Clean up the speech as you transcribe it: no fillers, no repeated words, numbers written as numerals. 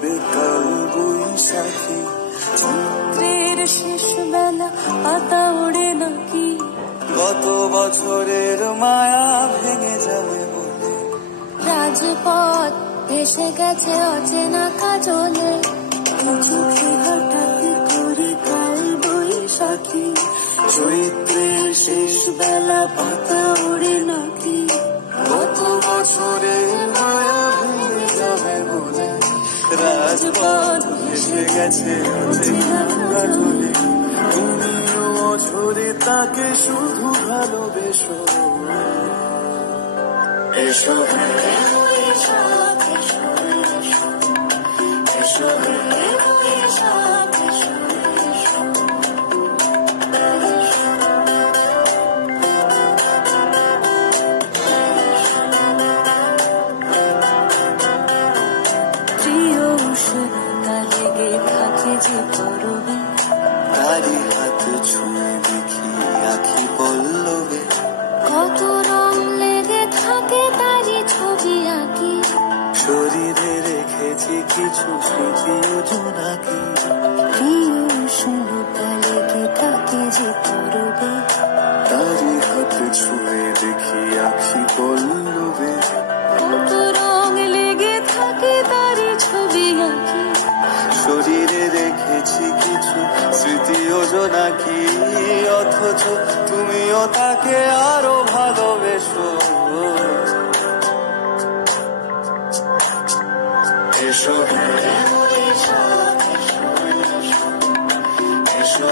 করে কাল বৈশাখী। চৈত্রের শেষ বেলা পাতা ওড়ে নাকি, গত বছরের মায়া ভেঙে যাবে বলে। রাজপথ ভেসে গেছে অচেনা কাজলে, চোখে হঠাৎ করে কাল বৈশাখী। চৈত্রের শেষ বেলা পাতা ওড়ে নাকি, গত বছরের মায়া ভেঙে যাবে বলে। রাজপথ ভেসে গেছে অচেনা কাজলে, তুমিও ঝরে তাকে শুধু ভালোবেসো। এসো বৈশাখ, এসো এসো বৈশাখ, এসো। প্রিয় উষ্ণতা লেগে থাকে যে পরবে, তারি হাত ছুঁয়ে দেখি আখি পল্লবে। কত রং লেগে থাকে তারি ছবি আঁকি, শরীরে রেখেছি কিছু স্মৃতি ও জোনাকি। প্রিয় উষ্ণতা লেগে থাকে যে পরবে, তারি হাত ছুঁয়ে দেখি আখি পল্লবে। কত রং লেগে থাকে তারি ছবি আঁকি, শরীরে রেখেছি কিছু স্মৃতি ও জোনাকি। অথচ তুমিও তাকে আরো ভালোবেসো। এসো বৈশাখ, এসো